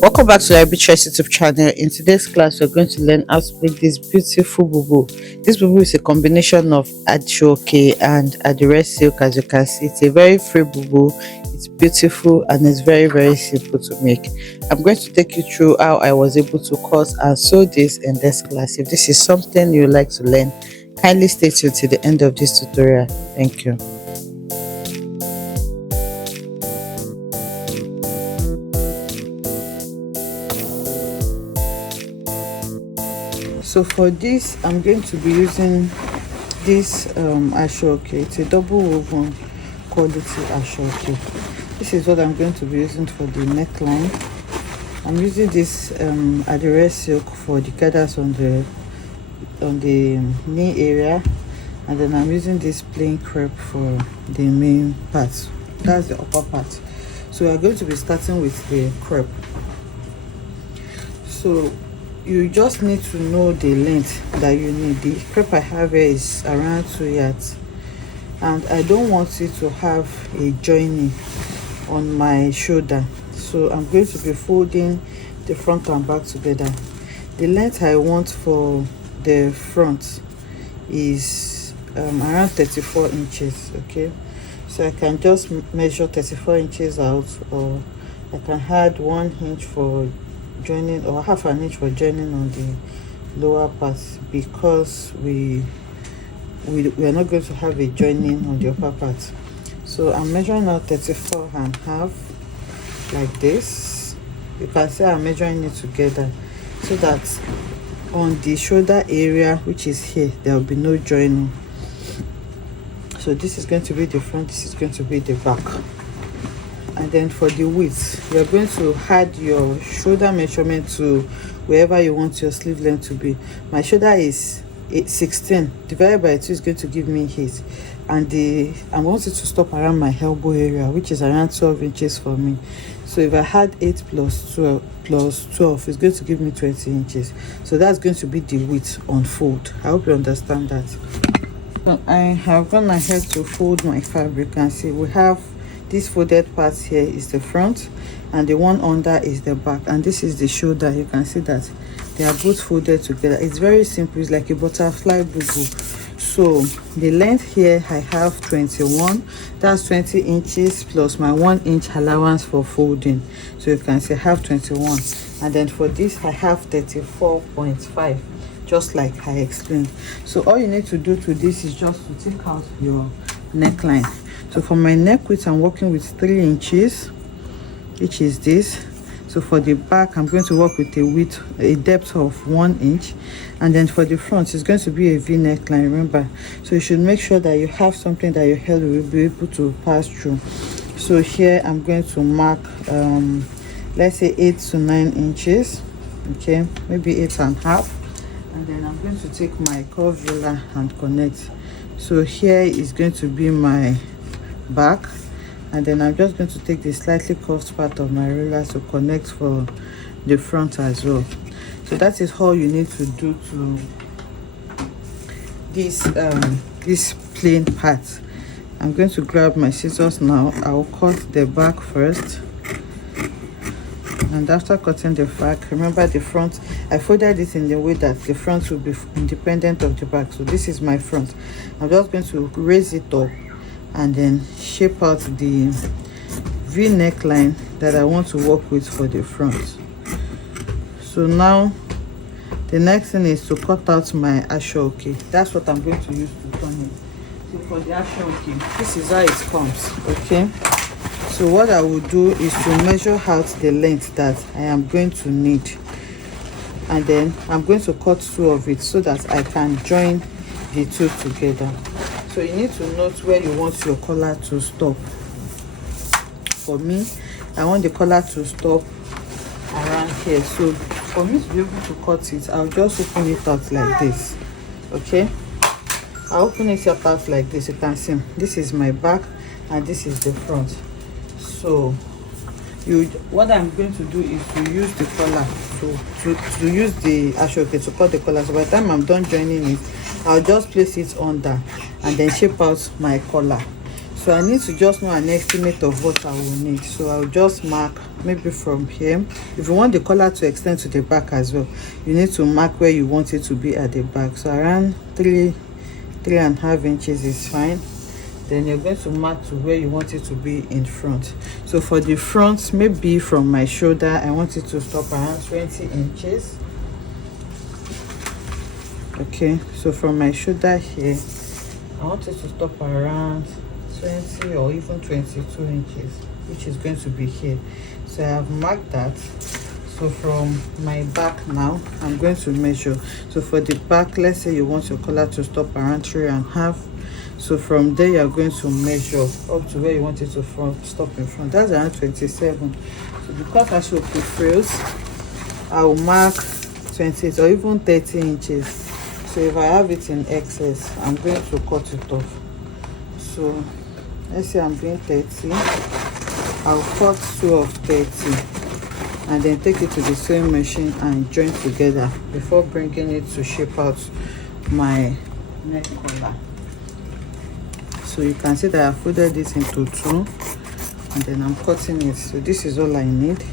Welcome back to the Arbitrary YouTube channel. In today's class, we're going to learn how to make this beautiful bubu. This bubu is a combination of Aso Oke and Adire silk. As you can see, it's a very free bubu. It's beautiful and it's very simple to make. I'm going to take you through how I was able to cut and sew this in this class. If this is something you like to learn, kindly stay tuned to the end of this tutorial. Thank you. So for this, I'm going to be using this Aso Oke. It's a double woven quality Aso Oke. This is what I'm going to be using for the neckline. I'm using this Adire silk for the gathers on the knee area, and then I'm using this plain crepe for the main part. That's the upper part. So we're going to be starting with the crepe. So you just need to know the length that you need. The crepe I have here is around 2 yards, and I don't want it to have a joining on my shoulder, so I'm going to be folding the front and back together. The length I want for the front is around 34 inches. Okay, so I can just measure 34 inches out, or I can add 1 inch for joining, or half an inch for joining on the lower part, because we are not going to have a joining on the upper part. So I'm measuring out 34 and half, like this. You can see I'm measuring it together so that on the shoulder area, which is here, there will be no joining. So this is going to be the front, this is going to be the back. And then for the width, you're going to add your shoulder measurement to wherever you want your sleeve length to be. My shoulder is 16 divided by 2 is going to give me 8, and I want it to stop around my elbow area, which is around 12 inches for me. So if I had 8 plus 12 it's going to give me 20 inches. So that's going to be the width on fold. I hope you understand that. So I have gone ahead to fold my fabric, and see we have this folded part here is the front, and the one under is the back, and this is the shoulder. You can see that they are both folded together. It's very simple. It's like a butterfly bubu. So the length here I have 21. That's 20 inches plus my 1 inch allowance for folding. So you can see I have 21, and then for this I have 34.5, just like I explained. So all you need to do to this is just to take out your neckline. So for my neck width, I'm working with 3 inches, which is this. So for the back, I'm going to work with a depth of 1 inch, and then for the front, it's going to be a V neckline. Remember, so you should make sure that you have something that your head will be able to pass through. So here I'm going to mark, let's say 8 to 9 inches. Okay, maybe 8.5, and then I'm going to take my curve ruler and connect. So here is going to be my back, and then I'm just going to take the slightly curved part of my ruler to connect for the front as well. So that is all you need to do to this plain part. I'm going to grab my scissors now. I'll cut the back first, and after cutting the back, remember the front, I folded it in the way that the front will be independent of the back. So this is my front. I'm just going to raise it up and then shape out the V neckline that I want to work with for the front. So now the next thing is to cut out my Aso Oke. That's what I'm going to use to turn it. So for the Aso Oke, this is how it comes. Okay, so what I will do is to measure out the length that I am going to need, and then I'm going to cut 2 of it so that I can join the 2 together. So you need to note where you want your collar to stop. For me, I want the collar to stop around here. So for me to be able to cut it, I'll just open it out like this. Okay, I'll open it up out like this. You can see this is my back and this is the front. So what I'm going to do is to use the collar to use the Aso Oke to cut the collar. So by the time I'm done joining it, I'll just place it under and then shape out my collar. So I need to just know an estimate of what I will need. So I'll just mark maybe from here. If you want the collar to extend to the back as well, you need to mark where you want it to be at the back. So around 3.5 inches is fine. Then you're going to mark to where you want it to be in front. So for the front, maybe from my shoulder, I want it to stop around 20 inches. Okay, so from my shoulder here, I want it to stop around 20 or even 22 inches, which is going to be here. So I have marked that. So from my back now, I'm going to measure. So for the back, let's say you want your collar to stop around 3.5. So from there, you're going to measure up to where you want it to stop in front. That's around 27. So because I should put frills, I will mark 28 or even 30 inches. So if I have it in excess, I'm going to cut it off. So let's say I'm doing 30. I'll cut 2 of 30 and then take it to the sewing machine and join together before bringing it to shape out my neck collar. So you can see that I folded this into 2 and then I'm cutting it. So this is all I need.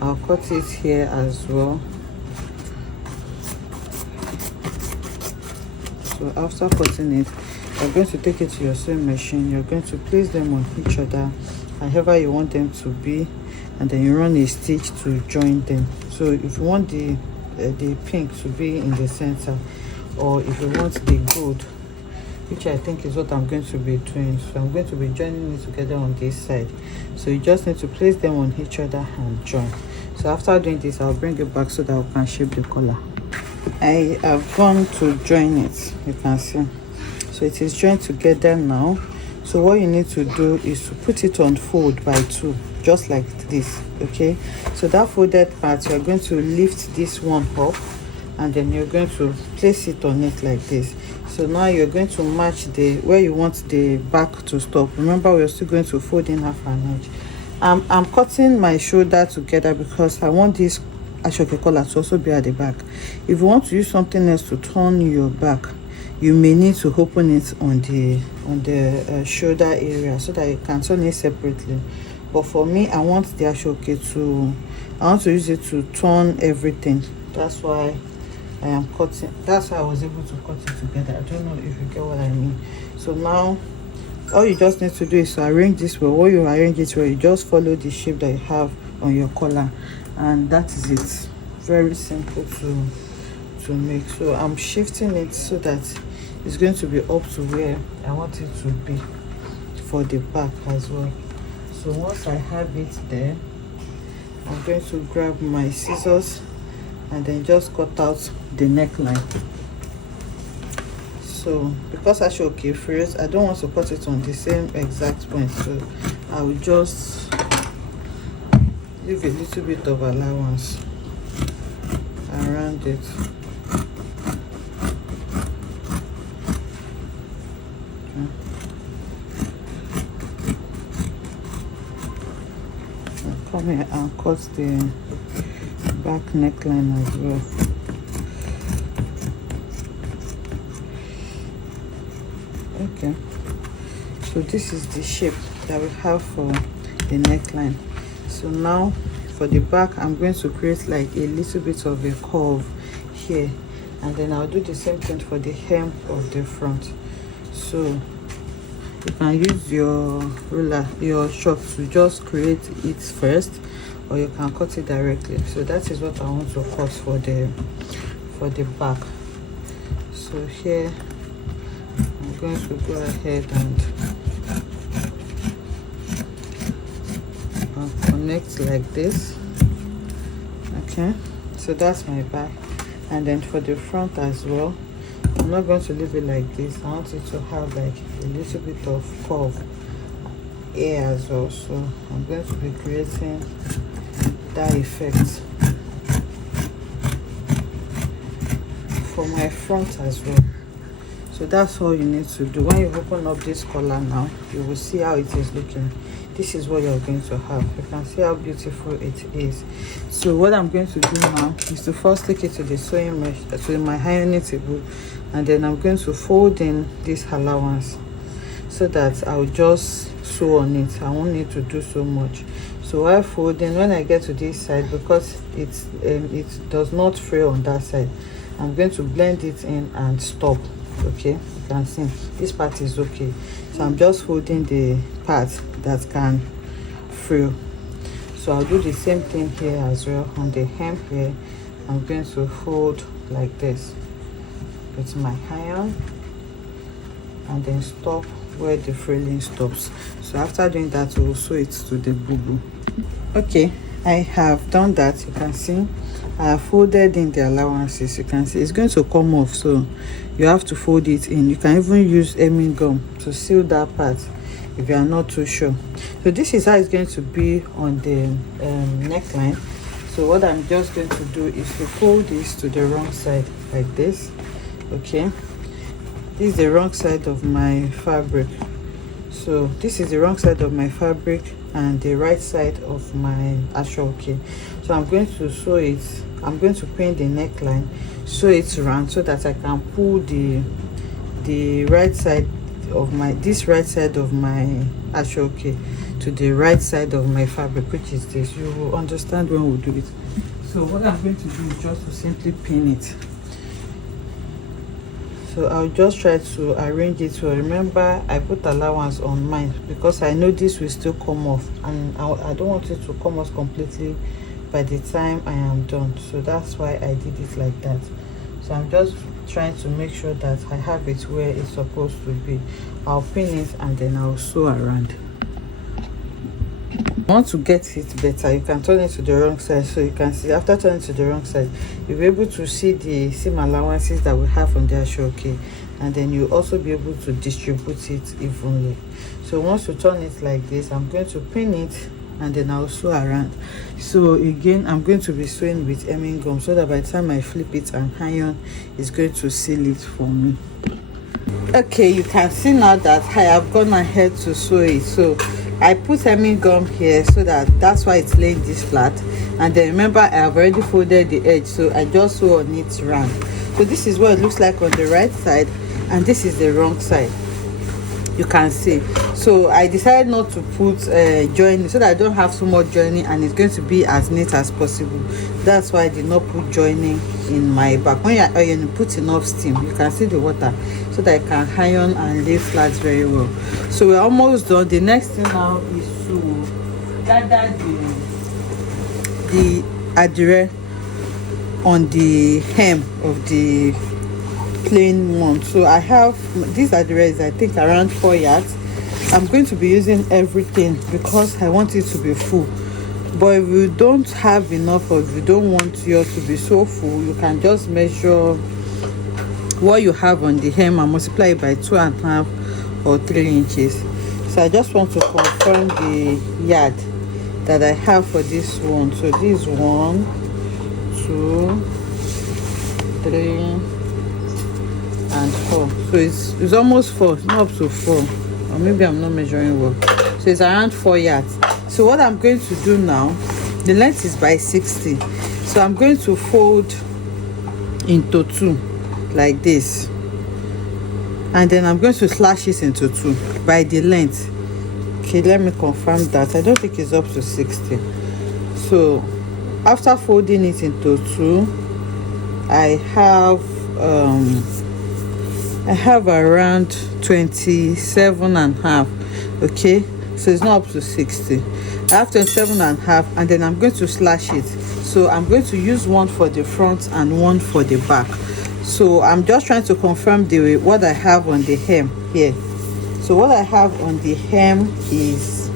I'll cut it here as well. So after cutting it, you're going to take it to your sewing machine. You're going to place them on each other however you want them to be, and then you run a stitch to join them. So if you want the pink to be in the center, or if you want the gold, which I think is what I'm going to be doing, so I'm going to be joining it together on this side. So you just need to place them on each other and join. So after doing this, I'll bring it back so that I can shape the collar. I have gone to join it, you can see. So it is joined together now. So what you need to do is to put it on fold by 2, just like this. Okay, so that folded part, you're going to lift this one up and then you're going to place it on it like this. So now you're going to match the where you want the back to stop. Remember, we're still going to fold in 1/2 inch. I'm cutting my shoulder together because I want this Aso Oke collar to also be at the back. If you want to use something else to turn your back, you may need to open it on the shoulder area so that you can turn it separately. But for me, I want the Aso Oke I want to use it to turn everything. That's why I am cutting. That's why I was able to cut it together. I don't know if you get what I mean. So now all you just need to do is to arrange this well. What you arrange it well, you just follow the shape that you have on your collar, and that is it. Very simple to make. So I'm shifting it so that it's going to be up to where I want it to be for the back as well. So once I have it there, I'm going to grab my scissors and then just cut out the neckline. So because Aso Oke frills, I don't want to cut it on the same exact point, so I will just leave a little bit of allowance around it. Come here and cut the back neckline as well. Okay, so this is the shape that we have for the neckline. So now for the back, I'm going to create like a little bit of a curve here, and then I'll do the same thing for the hem of the front. So you can use your ruler, your chalk, to just create it first, or you can cut it directly. So that is what I want to cut for the back. So here I'm going to go ahead and connect like this. Okay, so that's my back. And then for the front as well, I'm not going to leave it like this. I want it to have like a little bit of curve here as well. So I'm going to be creating that effect for my front as well. So that's all you need to do. When you open up this collar now, you will see how it is looking. This is what you're going to have. You can see how beautiful it is. So what I'm going to do now is to first take it to the sewing machine, to my ironing table, and then I'm going to fold in this allowance. so that I'll just sew on it. I won't need to do so much. So while folding, when I get to this side, because it does not fray on that side, I'm going to blend it in and stop. Okay, you can see this part is okay. So I'm just holding the part that can frill. So I'll do the same thing here as well. On the hem here, I'm going to fold like this with my iron and then stop where the frilling stops. So after doing that, we'll sew it to the bubu. Okay, I have done that. You can see I have folded in the allowances. You can see it's going to come off, so you have to fold it in. You can even use hemming gum to seal that part if you are not too sure. So this is how it's going to be on the neckline. So what I'm just going to do is to fold this to the wrong side like this. Okay, this is the wrong side of my fabric. So this is the wrong side of my fabric and the right side of my Aso Oke. So I'm going to sew it. I'm going to pin the neckline, sew it around so that I can pull the right side of my right side of my Aso Oke to the right side of my fabric, which is this. You will understand when we do it. So what I'm going to do is just to simply pin it. So I'll just try to arrange it. So remember, I put allowance on mine because I know this will still come off, and I don't want it to come off completely by the time I am done. So that's why I did it like that. So I'm just trying to make sure that I have it where it's supposed to be. I'll pin it and then I'll sew around. Want to get it better, you can turn it to the wrong side. So you can see after turning to the wrong side, you'll be able to see the seam allowances that we have on the Aso Oke, and then you'll also be able to distribute it evenly. So once you turn it like this, I'm going to pin it and then I'll sew around. So again, I'm going to be sewing with hemming gum so that by the time I flip it and iron, it's going to seal it for me. Okay, you can see now that I have gone ahead to sew it. So I put hemming gum here so that's why it's laying this flat, and then remember I have already folded the edge, so I just sew on it round. So this is what it looks like on the right side, and this is the wrong side. You can see. So I decided not to put joining so that I don't have so much joining and it's going to be as neat as possible. That's why I did not put joining in my back. When you're ironing, put enough steam. You can see the water so that I can iron and lay flat very well. So we're almost done. The next thing now is to gather the Adire on the hem of the plain one. So I have this Adire is I think around 4 yards. I'm going to be using everything because I want it to be full. But if you don't have enough, or if you don't want yours to be so full, you can just measure what you have on the hem and multiply it by 2.5 or 3 inches. So I just want to confirm the yard that I have for this one. So this 1, 2, 3 and 4. So it's almost 4, not up to 4, or maybe I'm not measuring well. So it's around 4 yards. So what I'm going to do now, the length is by 60, so I'm going to fold into 2 like this, and then I'm going to slash it into 2 by the length. Okay, let me confirm that. I don't think it's up to 60. So after folding it into 2, I have around 27.5. okay, so it's not up to 60. I have 27.5, and then I'm going to slash it. So I'm going to use one for the front and one for the back. So I'm just trying to confirm what I have on the hem here. So what I have on the hem is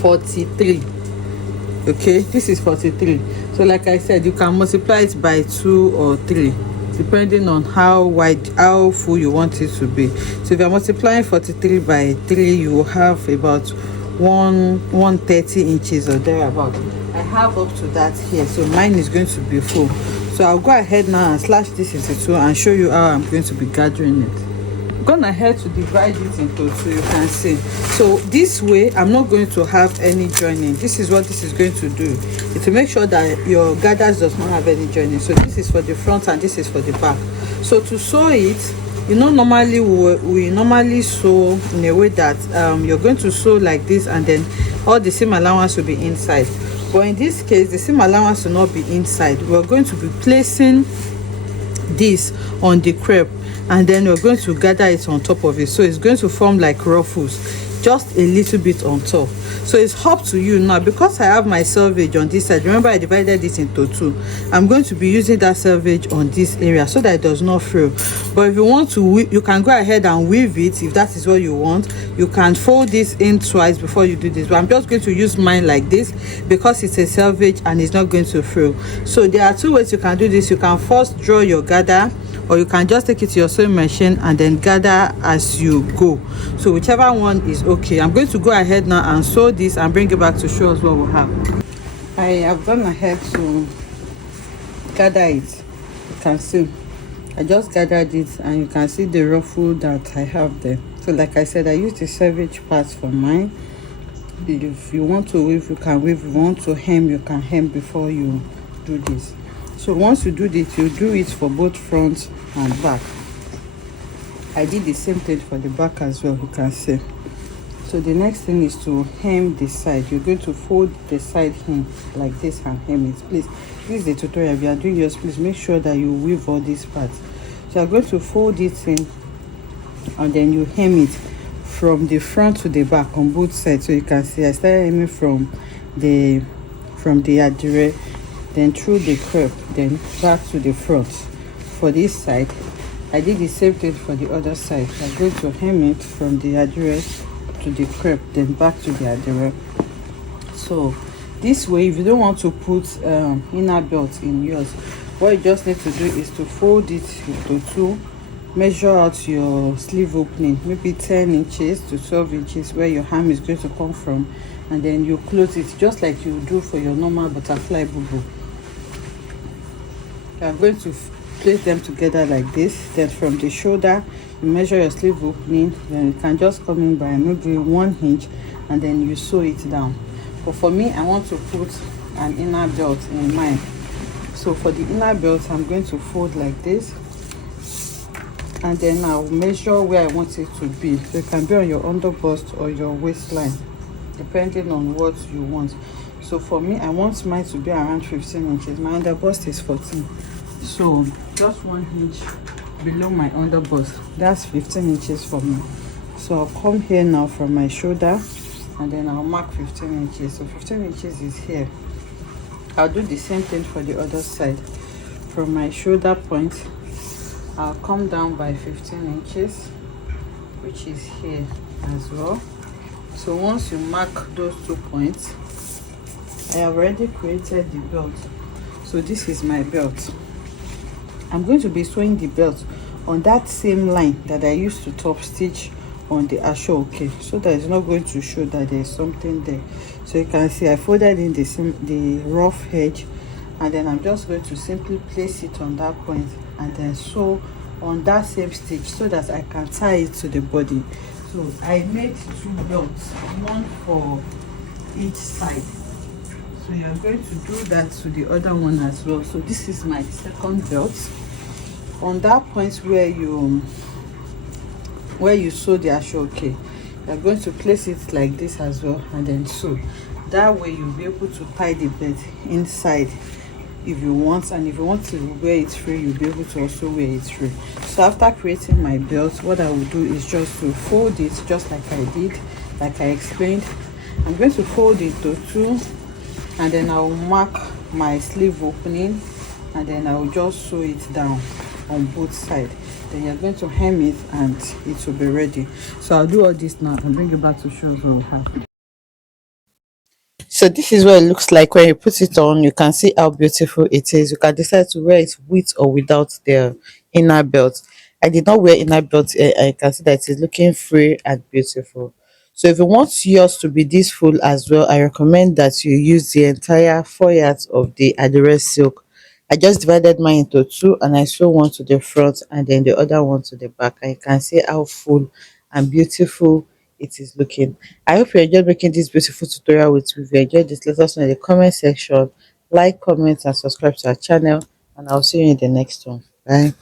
43. Okay, this is 43. So like I said, you can multiply it by 2 or 3 depending on how full you want it to be. So if you're multiplying 43 by 3, you will have about 130 inches or thereabout. I have up to that here, so mine is going to be full. So I'll go ahead now and slash this into 2 and show you how I'm going to be gathering it. I'm gone ahead to divide it into 2, you can see. So this way I'm not going to have any joining. This is what this is going to do, to make sure that your gathers does not have any joining. So this is for the front and this is for the back. So to sew it, you know, normally we normally sew in a way that you're going to sew like this, and then all the seam allowance will be inside. But in this case, the seam allowance will not be inside. We're going to be placing this on the crepe, and then we're going to gather it on top of it, so it's going to form like ruffles, just a little bit on top. So it's up to you now. Because I have my selvage on this side, remember I divided it into two, I'm going to be using that selvage on this area so that it does not frill. But if you want to, you can go ahead and weave it. If that is what you want, you can fold this in twice before you do this, but I'm just going to use mine like this because it's a selvage and it's not going to frill. So there are two ways you can do this. You can first draw your gather, or you can just take it to your sewing machine and then gather as you go. So whichever one is okay. I'm going to go ahead now and sew this and bring it back to show us what we have. I have gone ahead to gather it. You can see I just gathered it, and you can see the ruffle that I have there. So like I said, I used the selvage part for mine. If you want to weave, you can weave. If you want to hem, you can hem before you do this. So once you do this, you do it for both front and back. I did the same thing for the back as well, you can see. So the next thing is to hem the side. You're going to fold the side hem like this and hem it. Please, this is the tutorial. If you are doing yours, please make sure that you weave all these parts. So you're going to fold it in, and then you hem it from the front to the back on both sides. So you can see I started hemming from the Adire, then through the crepe, then back to the front. For this side, I did the same thing for the other side. I'm going to hem it from the Adire to the crepe, then back to the Adire. So this way, if you don't want to put inner belt in yours, what you just need to do is to fold it into two, measure out your sleeve opening, maybe 10 inches to 12 inches where your hem is going to come from, and then you close it just like you do for your normal butterfly bubu. I'm going to place them together like this. Then from the shoulder, you measure your sleeve opening, then you can just come in by maybe 1 inch, and then you sew it down. But for me, I want to put an inner belt in mine. So for the inner belt, I'm going to fold like this, and then I'll measure where I want it to be. So it can be on your underbust or your waistline, depending on what you want. So for me, I want mine to be around 15 inches. My underbust is 14. So just 1 inch below my underbust. That's 15 inches for me. So I'll come here now from my shoulder, and then I'll mark 15 inches. So 15 inches is here. I'll do the same thing for the other side. From my shoulder point, I'll come down by 15 inches, which is here as well. So once you mark those 2 points, I have already created the belt. So this is my belt. I'm going to be sewing the belt on that same line that I used to top stitch on the Aso Oke, so that it's not going to show that there's something there. So you can see I folded in the rough edge, and then I'm just going to simply place it on that point and then sew on that same stitch so that I can tie it to the body. So I made 2 belts, one for each side. So you're going to do that to the other one as well. So this is my second belt. On that point where you sew the Aso Oke, you're going to place it like this as well, and then sew. That way you'll be able to tie the belt inside if you want, and if you want to wear it free, you'll be able to also wear it free. So after creating my belt, what I will do is just to fold it just like I did, like I explained. I'm going to fold it to 2, and then I'll mark my sleeve opening, and then I'll just sew it down on both sides. Then you're going to hem it, and it will be ready. So I'll do all this now and bring it back to show us what we have. So this is what it looks like when you put it on. You can see how beautiful it is. You can decide to wear it with or without the inner belt. I did not wear inner belt. I can see that it is looking free and beautiful. So if you want yours to be this full as well, I recommend that you use the entire 4 yards of the Adire silk. I just divided mine into 2, and I sew one to the front and then the other one to the back. And you can see how full and beautiful it is looking. I hope you enjoyed making this beautiful tutorial with me. If you enjoyed this, let us know in the comment section. Like, comment, and subscribe to our channel, and I'll see you in the next one. Bye.